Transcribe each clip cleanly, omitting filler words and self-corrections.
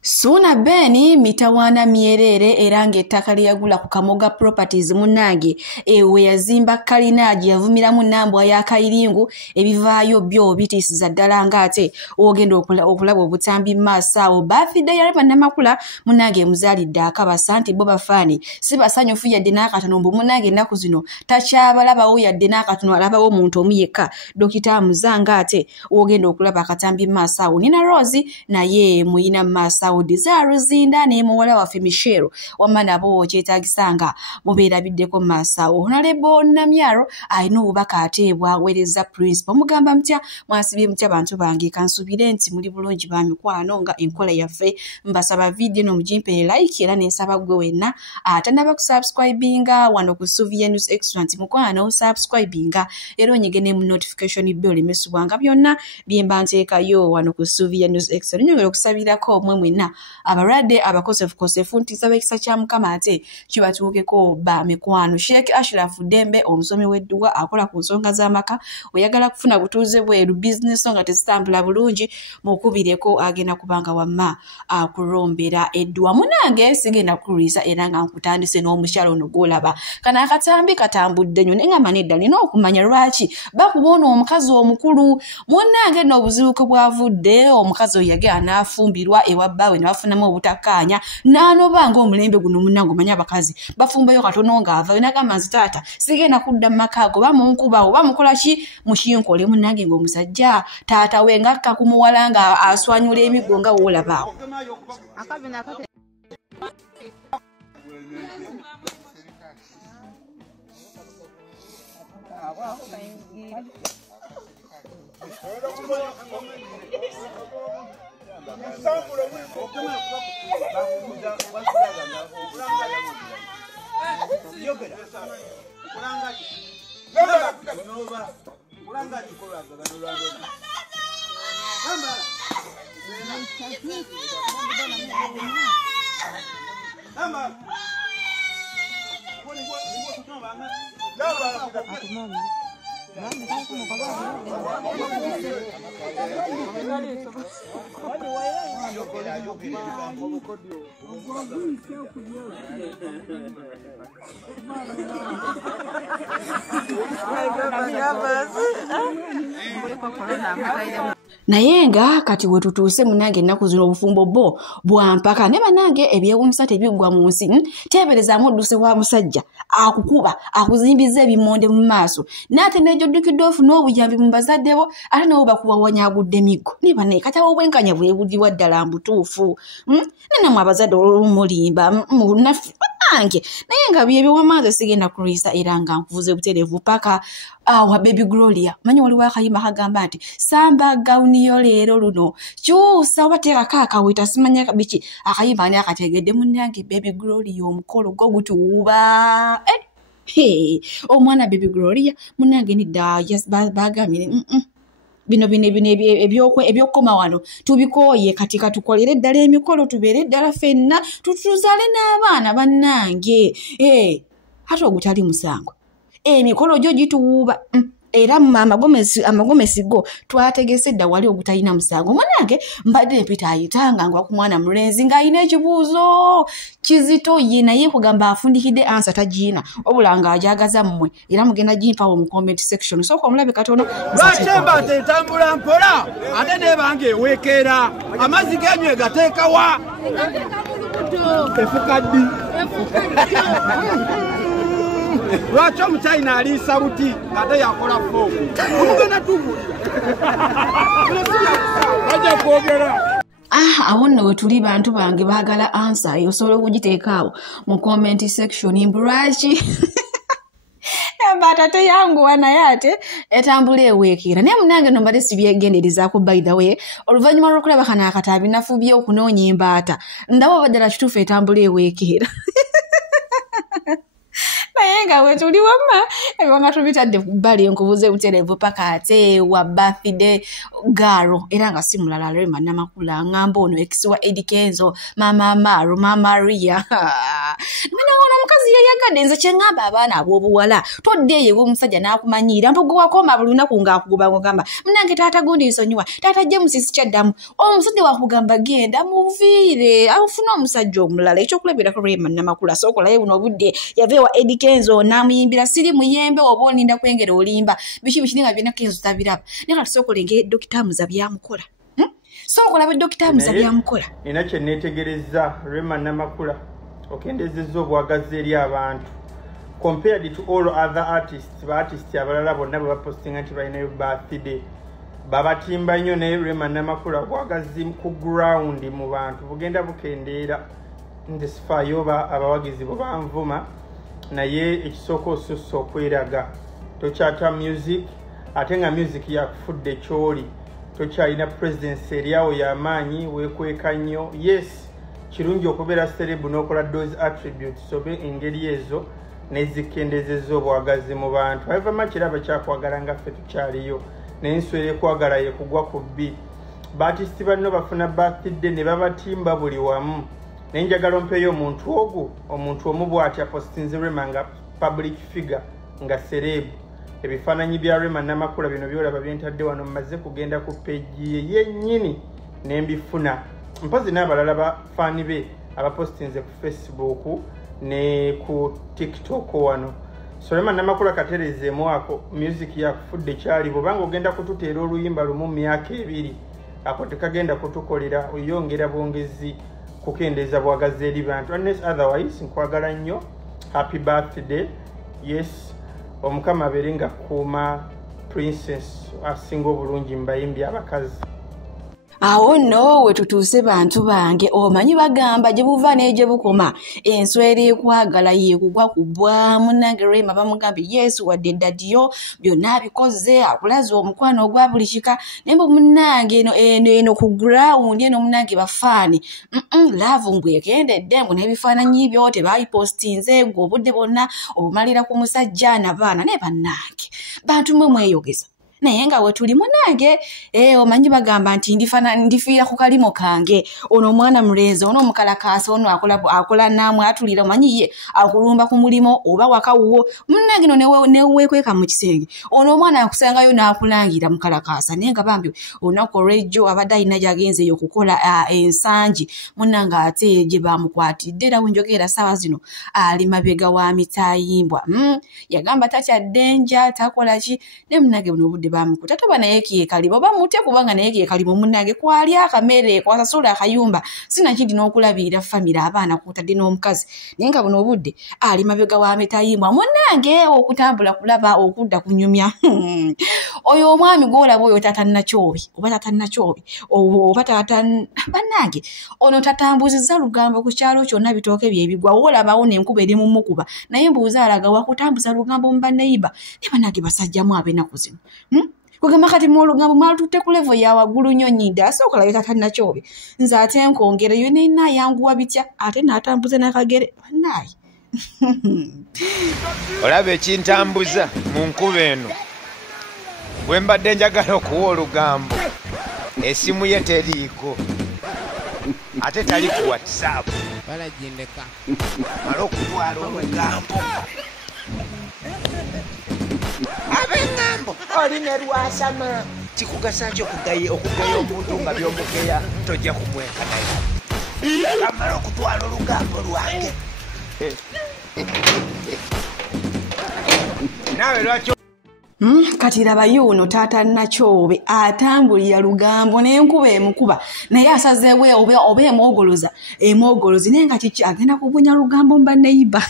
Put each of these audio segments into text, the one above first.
Suna Beni mitawana mierere erange ettaka yagula ku Kamoga Properties munange ewe yazimba kalinaji yavumira mu nnambwa ya Kayiringu ebivaayo byo bitisiza ddala ngate ogenda okulaba obutambi Masaawo birthday ya Reba Namakula munange muzalidde akabasa nti Boba Fani sibasanyufu yadde n'akatono mbu munange ennaku zino takyabalabawo yadde n'akatono alabawo omuntu omu yekka Dokita Muzanga ate ogenda okulaba akatambi Masaawo Nina Rose naye muyina Masaawo Desire Zinda ne muwala waffe Michelle wamana bo kyetagisanga mubeera biddeko Masaawo Honorable Namyaro ayina obubaka ateebwa aweereza principal mugamba mutya mwasibye mutya bantu bange kansubire nti muli bulungi ba mikwano nga enkola yaffe mbasaba video no mujimpe like era nensaba gwe wenna atanaba kusubscribinga wano ku Suvia News Extra nti mukwano subscribinga era onyegene mu notification bell emesubwanga byonna byemba nteekayo wano ku Suvia News Extra nyongera okusabirako omwe mwenna abarade abakosefu ntiza bekisa kya Mukama ate kibatuukeko ba mikwano Sheikh Ashraf Dembe omusomi w'edduwa akola ku nsonga z'amaka oyagala kufuna butuuze bweru business nga tesitambula bulungi mukubireko agenda kubanga wamma akurombera edduwa munange sigenda kuliisa era nga nkutandise n'omukyalo ono gwolaba kana akatambi katambudde nnyo nenga manedda nina okumanya lwaki bakubona omukazi omukulu munange n'obuzibuko bwavudde omukazi oyo yagenda n'afumbirwa ewa bbawe nafunamu obutakkaanya n'anobanga omulembe guno munango manya abakazi bafumbayo katono ng'ava nagamba nti taata sigenda kudda mu maka ago bamunkuba oba mukola ki mukinkole munange ng'omusajja taata we ngakka ku muwala nga aswanyula emiggo nga woolabaawo naye nga kati we tutuuse munange ennaku zino obufumbo bo bwampaka ne banange ebyewunyisa tebiggwa mu nsi teeberezaamu odduse wa musajja akukuba akuzimbiza ebimonde mu maaso n'ate n'ejjoddukidde ofuna obuyambi mu bazadde bo ate nabo bakuwawanya agudde miggo ne banaye kati awo obwenkanya bwebulirwa ddala mbutuufu nenamwe abazadde olumulimba munafu banange naye nga byebyowamanzi sigenda kuliisa era nga nkuvuze butereevu paka wa Baby Gloria manyi waliwo akayimba kagamba nti samba gauniyo leero luno kyusa wateekako akaweta simanya biki akayimba ani akategedde munange Baby Gloria omukolo gwo gutuuba omwana Baby Gloria munange nidda bagamire bino ebyokoma wano tubikoye kati katukolere ddala emikolo tubeere ddala fenna tuzaale n'abaana bannange ate ogutali musango emikolo gyo gituwuuba era amagomesi go twategese dda wali ogutalina musango munange mbadde mpita ayitanga nga ku mwana mulenzi ng'alina ekibuuzo kizito ye naye kugamba afundikidde ansa tagiina obula nga ajagaza mmwe era mugenda gimpawo mu comment section sooka omulabe katono lwakemba tetambula mpola ate nebange eweekera amazzi genywe gateekawa efukaddi lwaki omuchina aliisa buti ate yakola fo omugenda tugulira kwogera awo nno we tuli bantu bange baagala ansa osobola okugiteekaawo mu comment section mbulwaki tate yangu wanaye ate etambula eweekera naye munange no mbadde sibyegenderezaako by the way oluvannyuma lw'okulaba kano akatambi nafubye okunoonya embaata ndaba baddala kituufu etambula eweekera naye naye nga bwe tuli wamma ebyo nga tubitadde ku bbali nkubuze butereevu paka ate wa birthday gaaro era nga si mulala Rema Namakula ngamba ono ekisiwa Eddie Kenzo mama Maru mama Ria mana ono mukazi yayagadde nze kye ngamba abaana ab'obuwala toddeeyo omusajja n'akumanyiira mpugo wakoma buli lunaku ng'akugoba ng'ogamba munange taata gundi nsonyiwa taata James sikyaddamu omusajja wakugamba genda muviire afuna omusajja omulala ekyokulabirako Rema Namakula sookolayo buno obudde yaveewa Eddie Kenzo n'amuyimbira siri muyembe oba olinda kwengera olimba biki nga byonna Kenzo tabiraba naye kati sookolenge Dr. Muza byamukola sookola be Dr. Muza byamukola nina kye neetegereza Rema Namakula okendezezza obwagazi eri abantu compared to all other artists abalala bonna bwe bapostinga nti balinayo birthday babatimba nnyo naye Rema Namakula obwagazi ku ground mu bantu bugenda bukendeera nze sifaayo abawagizi bwe banvuma naye ekisooka osussa okweraga tokyata music ate nga music yakufudde kyoli tokyalina presence eriawo y'amaanyi weekweka nnyo yes kirungi okubeera serebu n'okola those attributes obe engeri ezo nezikendezezza obwagazi mu bantu avama kiraba kyakwagala nga ffe tukyaliyo naye nswera ekwagala yekugwa ku bbi batisiti banno bafuna birthday ne babatimba buli wamu naye njagala ompeeyo omuntu omu bw'ati apostinze Rema nga public figure nga serebu ebifaananyi bya Rema Namakula bino byolaba byentadde wano mmaze kugenda ku peegi ye yennyini nembifuna mpozi n'abalala bafaani be abapostinze ku Facebook ne ku TikTok wano so Rema Namakula katerezeemu ako music yakufudde kyali bwobanga ogenda kututeera oluyimba lumu myaka 2 ako tekagenda kutukolera oyongera bwongezi kukendeeza bwagazi eri bantu unless otherwise nkwagala nnyo happy birthday yes omukama abeere nga kuuma princess asinga obulungi mbayimbi abakazi awo nno we tutuuse bantu bange omanyi bagamba gye buva n'egye bukoma enswera ekwagala yeekugwa kubwa munnange Rema bamugambye yesu wadde eddadiyo byonna abikoze akulaza omukwano ogwa buli kika naye mbu munnange eno ku ground eno munnange bafaani laavu mbwe ekendedde mbu n'ebifaananyi byo tebayipostinze gwe obudde bonna obumalira ku musajja n'abaana naye bannange bantu mwe mweyogeza naye nga we tuli munange omanyi bagamba nti ndifiira ku kalimo kange ono omwana mulenzi ono omukalakaasa ono akola naamwe atulira omanyi ye akulumba ku mulimo oba wakawuwo munange no neweekweka mu kisenge ono omwana akusangayo n'akulangira mukalakaasa naye nga bambi olunaku olw'ejjo abadde alina gy'agenzeeyo okukola ensangi munange ate gye bamukwatidde era wenjogera ssaawa zino ali mabega wa mitaayimbwa yagamba takyaddenja takola ki ne munange buno obudde bamukuta taba naye kiyekalibo bamute kubanga naye kiyekalibo munnange kwali akamere kwasasula akayumba sinakindi n'okulabirira famire abaana kutadde n'omukazi naye nga buno obudde ali mabega wa metayimbwa munnange okutambula kulaba okudda kunyumya oyo omwami gwolaba oyo tatanakyobi oba tatanakyobi oba bannange ono tatambuzizza lugambo ku kyalo kyonna bitooke byebigwa wolabawo n'enkuba eri mu mukuba naye mbuuza alaga wakutambuza lugambo mu banneyiba ne bannange basajjamu ab'ennaku zino kugamba kati mu lugambo mwatutte ku level ya waggulu nnyo nnyinda asooka labika tatanakyobi nze ate nkongereyo nenaayanguwa bitya ate n'atambuza n'akagere bannaayi olaba ekintambuza mu nkuba eno bwe mbadde njagala okuwa olugambo esimu ye teriiko ate tali ku WhatsApp balagindeka mala okutwala olugambo abengambo olina lwasama kikugasa okugaya omuntu nga byomugeya tojja kumweka naye amala okutwala olugambo lwange nawe lwaki kati laba yuno taata nakyobe atambulira lugambo n'enkuba emukuba naye asazeewo oba emwogolozi naye nga kiki agenda kubunya lugambo mba neiba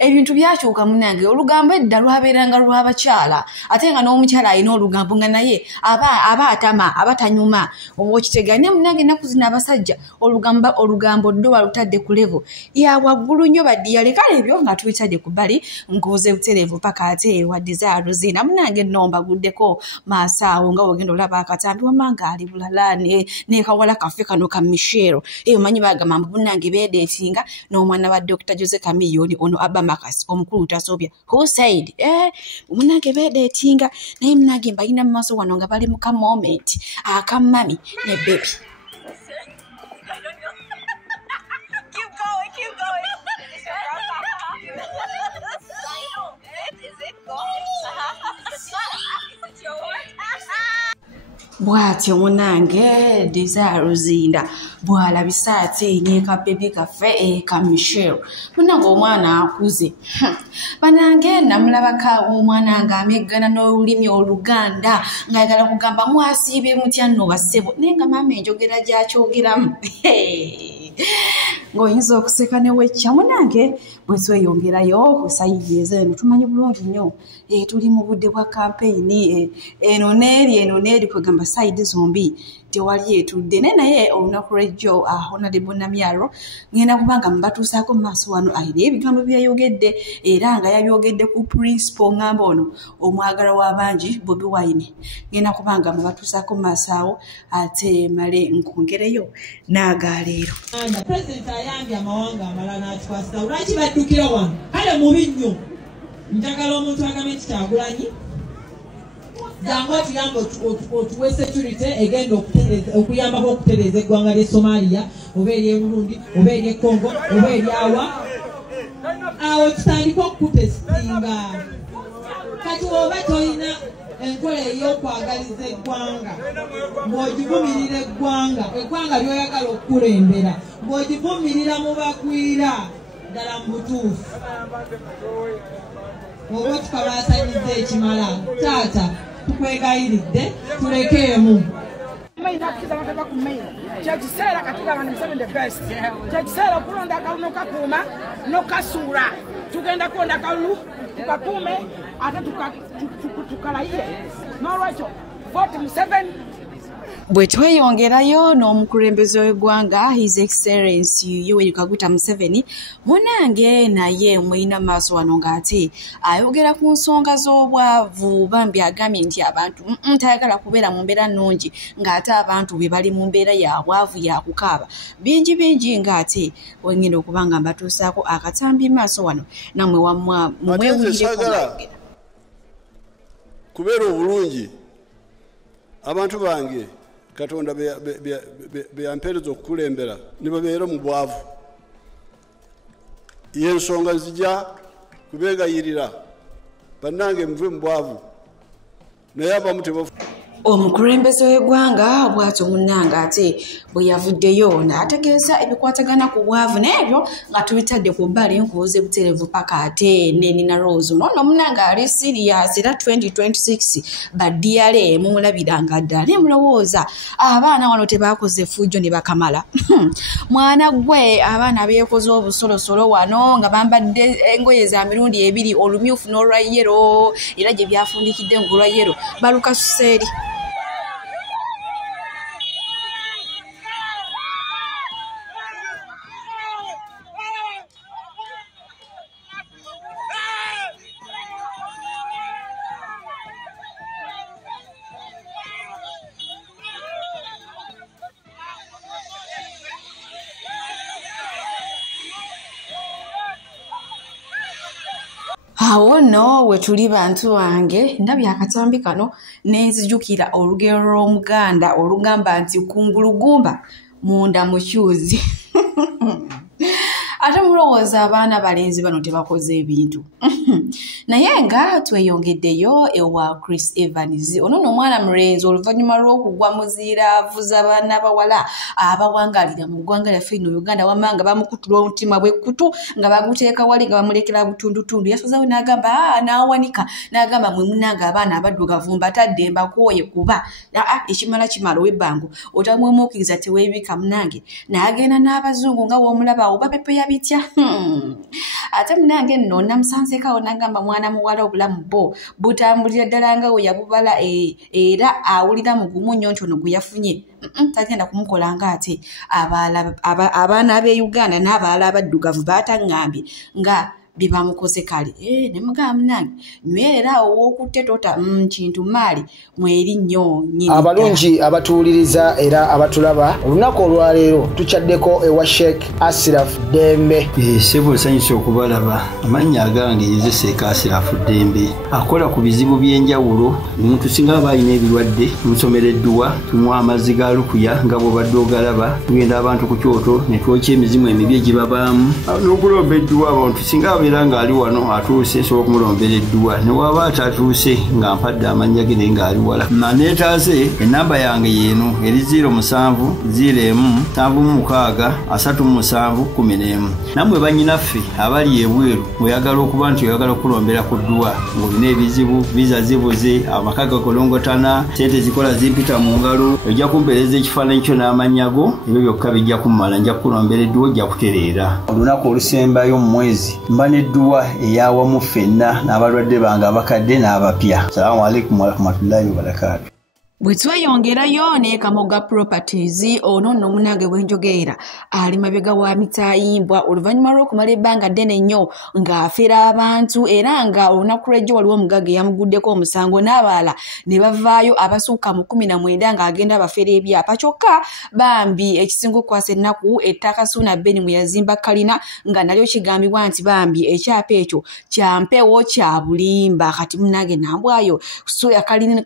ebintu byakyuka munange olugambo edda lwabeeranga lw'abakyala ate nga n'omukyala alina olugambo nga naye aba atama aba tanyuma okitegane munange ennaku zino abasajja olugambo ddo balutadde ku levo ya waggulu nnyo baddiyale kale ebyo nga tubitadde ku bbali nkubuze butereevu paka ate wa desire Ruzina munange nomba guddeko maasawo nga ogenda olaba akatambi wamanga ali bulala ne kawala kafe kano ka Michelle omanyi bagamba munange bedetinga n'omwana wa Dr. Jose Kamiyoni ono Abba Makasi omukulu tasobya who said munange bedetinga naye munange mbalina mu maaso wano nga bali mu ka moment akamami ne baby. Bwatyo munange Desire Ruzinda bwalabisa ate nyeka baby kafe ka Michelle munange omwana akuze banange namulabaka omwana ngameggana n'olulimi Oluganda ngayagala kugamba mwasiibye mutya nno basebo nenga mama enjogera gyakyogeramu ngoyinza okuseka ne wecca munange bwe tweyongerayo ku sayidi ezo tumanyi bulungi nnyo tuli mu budde bwa campaign eno neeri kwegamba sayidi zombi tewali etudde naye olunaku lwejjo Honorable Namyaro ngenda kubanga mbatuusaako mu maaso wano ayina ebigambo byayogedde era nga yabyogedde ku principal ngamba ono omwagala w'abangi Bobi Wine ngenda kubanga mbatuusaako mu maaso awo ate male nkongereyo n'agaleero. President ayambye amawanga amalala n'atukwasa lwaki baddukira wano kale mubi nnyo njagala omuntu agambe Kyagulanyi jangu atuyamba otuwe security egenda okuyambako okutereeza eggwanga ly'e Somalia oba ery'e Burundi oba ery'e Congo oba eryawa awo tutandika okutesitinga kati oba tolina enkola ey'okwagaliza eggwanga ng'ogivumirira eggwanga ly'oyagala okukulembera ng'ogivumirira mu bagwira ddala mu butuufu oba tukabaasanyiza ekimala taata tukwegayiridde tulekeemu kyekiseera katiga abantu museveni the best kyekiseera okulonda akalulu nokakuuma nokasuula tugenda kulonda akalulu tukakuume ate tukalayire n'olwekyo vote Museveni. Bwe tweyongerayo n'omukulembeze w'eggwanga His Excellency Yoweri Kaguta Museveni munange naye mwina maaso wano ng'ate ayogera ku nsonga z'obwavu bambi agambye nti abantu tayagala kubeera mu mbeera nnungi ng'ate abantu be bali mu mbeera ya bwavu ya kukaaba bingi ng'ate wengenda okubanga mbatuusaako akatambi maaso wano namwe mumwewulire kubeera obulungi abantu bange Katonda beyampereza okukulembera ne babeera mu bwavu y'ensonga zijja kubeegayirira bannange muve mu bwavu naye abamu tebafu. Omukulembeze w'eggwanga bw'atyo munnanga ate bwe yavuddeyo n'ategeeza ebikwatagana ku bwavu n'ebyo nga tubitadde ku bbali nkubuze butereevu paka ate ne Nina Rose nono munnanga ali serious era 2026 baddiyale mumulabiranga ddala mulowooza abaana wano tebaakoze fujjo ne bakamala mwana gwe abaana beekoze obusolosolo wano nga bambadde engoye za mirundi ebiri olumyufu n'olwa yero era gye byafundikidde ng'olwa yero baluka suseeri. Awo no we tuli bantu wange ndabya akatambi kano nenzijukira olugero lw'Omuganda olugamba nti kungulugumba munda mukyuzi ate mulowooza abaana balenzi bano tebakoze ebintu naye nga tweyongeddeyo ewa Chris Evans ono n'omwana mulenzi oluvannyuma lw'okugwa muziira avuza abaana bawala abawangalira mu ggwanga lyaffe lino Uganda wamanga bamukutula omutima bw'ekkutu nga baguteeka wali nga bamulekera butundutundu yasozawo n'agamba n'awanika n'agamba mwe munanga abaana abaddugavu mbatadde mbakooye kuba ekimala kimala ow'ebbango otamwemuukiriza teweebika munange n'agenda n'abazungu nga w'omulaba awo bapepeya bitya ate munange nno namusanzeekawo n'agamba mwana muwala obulamu bo butambulira ddala nga we yabubala era awulira mugumu nnyo nti ono gwe yafunye tagenda kumukola ng'ate abaana ab'e Uganda n'abalala abaddugavu baataŋŋambye nga bye bamukoze kale ne mugamba munange nywera owokutte tota kintu maali mweri nnyo nyini abalungi abatuuliriza era abatulaba olunaku olwaleero tucaddeko ewa Sheikh Ashraf Dembe sebo nsanyusa okubalaba amannya agange Seeka Ashraf Dembe akola ku bizibu by'enjawulo omuntu singa aba alina ebirwadde tumusomereddwa tumuwa amazzi ga lukuya nga bw'obadde ogalaba tugenda abantu ku kyoto ne twokya emizimu emibi egibabaamu n'okulomba edduwa abantu singa abeera ng'ali wano atuuse sobola okumulombera edduwa ne waba atatuuse nga mpadde amannya ge naye ng'ali wala neetaase ennamba yange yeeno eri 0701763711 nammwe bannyinaffe abali ebweru oyagala okuba nti oyagala okulombera ku dduwa ng'olina ebizibu viza zibuze amaka gakolongotana sente zikola zimpita mu ngalo ojja kumpeereza ekifaananyi kyo n'amannya go ebyo byokka bijja kummala nja kukulombera edduwa ojja kutereera olunaku olusembayo mu mwezi mba n'edduwa eyawamu ffenna n'abalwadde bange abakadde n'abapya. Salaamu alaikum warahmatullahi wabarakatuh. bwe tweyongerayo ne Kamoga Properties ono nno munange bwenjogeera ali mabega wa mitayimbwa oluvannyuma lw'okumala ebbanga ddene nnyo ng'afera abantu era nga olunaku lw'ejjo waliwo omugagga yamuguddeko omusango n'abalala ne bavaayo abasukka mu 19 ng'agenda bafera ebyapa kyokka bambi ekisinga okukwasa ennaku ettaka Ssuuna Ben mwe yazimba kalina nga nalyo kigambibwa nti bambi ekyapa ekyo kya mpewo kya bulimba kati munange nambwayo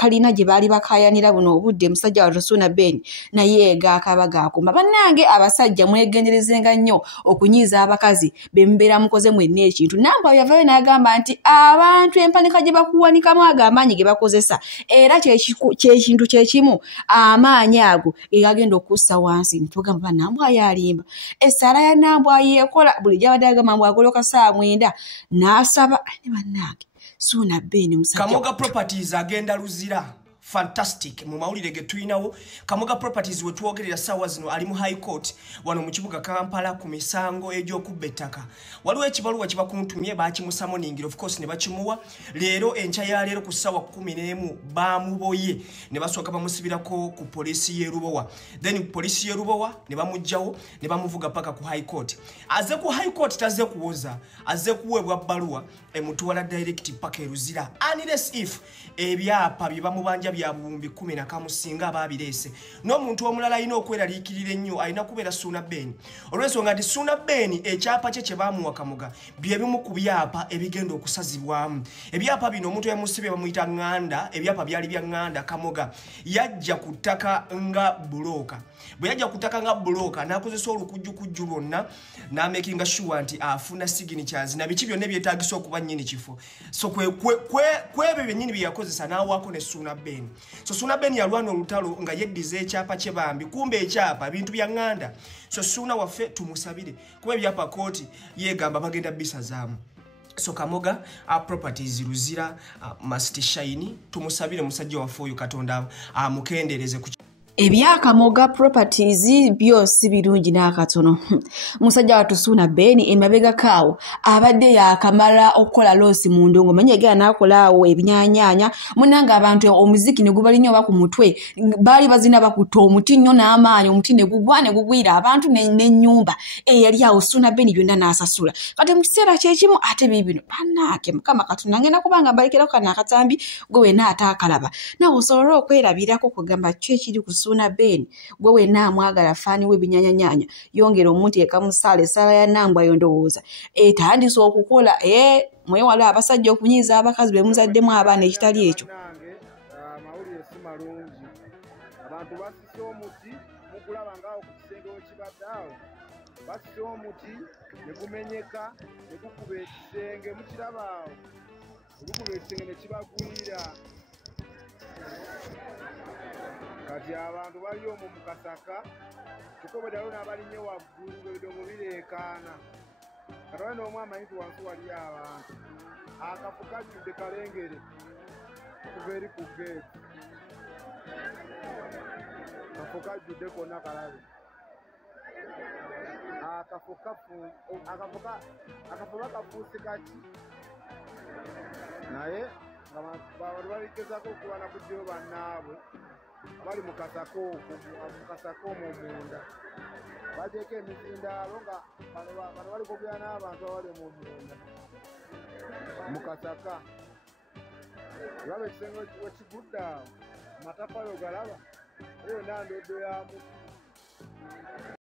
kalina gye baali bakayani buno obudde musajja wa Ssuuna Ben naye gaakaba gaakuma bannange abasajja mwegenderezenga nnyo okunyiiza abakazi bembeera mukoze mwenna ekintu namba yavayo n'agamba nti abantu empanika gye bakuwanikamu agamaanyi ge bakozesa era kyekintu kyekimu amaanyi ago egagenda okussa wansi nitugamba bannambwa yalimba essaala ya nambwa yeekola buli gyabadde agamba mbw agoloka saa 9 n'asaba ne bannange Ssuuna Ben musajja Kamoga Properties agenda luzira fantastic mu mawulire ge tuyinawo Kamoga Properties we tuwogerera sawa zino ali mu High Court wano mu kibuga Kampala ku misango egy'okubba ettaka waliwo ekibaluwa kibakuntumye bakimusamoningiro of course ne bakimuwa leero enkya ya leero ku sawa 11 bamuboye ne basooka bamusibirako ku polisi y'e Lubowa then polisi y'e Lubowa ne bamujjawo ne bamuvuga paka ku High Court aze ku High Court taze kuwoza aze kuwebwa baluwa emutuwala direct paka eruzira unless if ebyapa bye bamubanja bya bumbi 10 na kamusinga babirese n'omuntu omulala alina okweraliikirira ennyo alina kubeera Ssuuna Ben olw'ensonga nti Ssuuna Ben ekyapa kye bamuwa Kamoga bye bimu ku byapa ebigenda okusazibwamu ebyapa bino omuntu yamusibye bamuyita nganda ebyapa byali bya nganda Kamoga yajja kutaka nga buloka bwe yajja kutaka nga buloka n'akozesa olukujjukujju lwonna n'amakinga sure nti afuna signatures na biki byonna byetaagisa okuba nnyini kifo so kwebyo byennyini bye yakozesa n'awaako ne Ssuuna Ben so Ssuuna Ben yalwana olutalo nga yeddiza ekyapa kye bambi kumbe ekyapa bintu bya nganda so Ssuuna waffe tumusabire kuba ebyapa kooti yeegamba bagenda bisazaamu so Kamoga Properties luzira must shine tumusabire musajja waffe oyo Katonda amukendereze ku ebya Kamoga Properties byosi birungi n'akatono musajja wa Ssuuna Ben emabega kaawo abadde yakamala okukola losi mu ndongo manye gya nakolaawo ebinyanyaanya munanga abantu omuziki ne gubali nnyo baku mutwe bali bazina bakuta omuti nnyo n'amaanyi omuti ne gugwira abantu n'ennyumba eyali awo Ssuuna Ben byonna n'asasula kati mu kiseera kyekimu ate bibino bannake mukama Katonda ngenda kubanga mbalekeraku kana akatambi gwe wenna ataakalaba nawe osobola okwerabirako kugamba kyo ekiri ku Ssuuna Ben gwe wenna amwagala faani w'ebinyanyanyanya yongera omuntu ekamusaala essaala ya nambwa yondowooza etandise okukola mwewala abasajja okunyiiza abakazi be muzaddemu abaana ekitali ekyo amawulire si malungi abantu basise omuti mukulaba ngaawo ku kisenge wekibadde awo basise omuti ne gumenyeka ne gukuba ekisenge mukiraba awo gukuba ekisenge ne kibagwira kati abantu bali omwo mu Kasaka tukobedalo n'abalinye waggulu ng'ebidongo bireekaana kati wali n'omu amanyi wansi wali abantu akafu kajjudde kalengere kuva eri ku geeti akafu kajjudde konna kalabe akafu bakafuuse kaki naye nga bali baligezako okubana kujjayo bannaabwe bali mu Kasaka omwo munda bateeka emizindaalo nga bano bali kugera n'abantu abali mu Kasaka. Olaba ekisenge wekigudde awo, amatafali ogalaba, eyo nandoddo ya muti.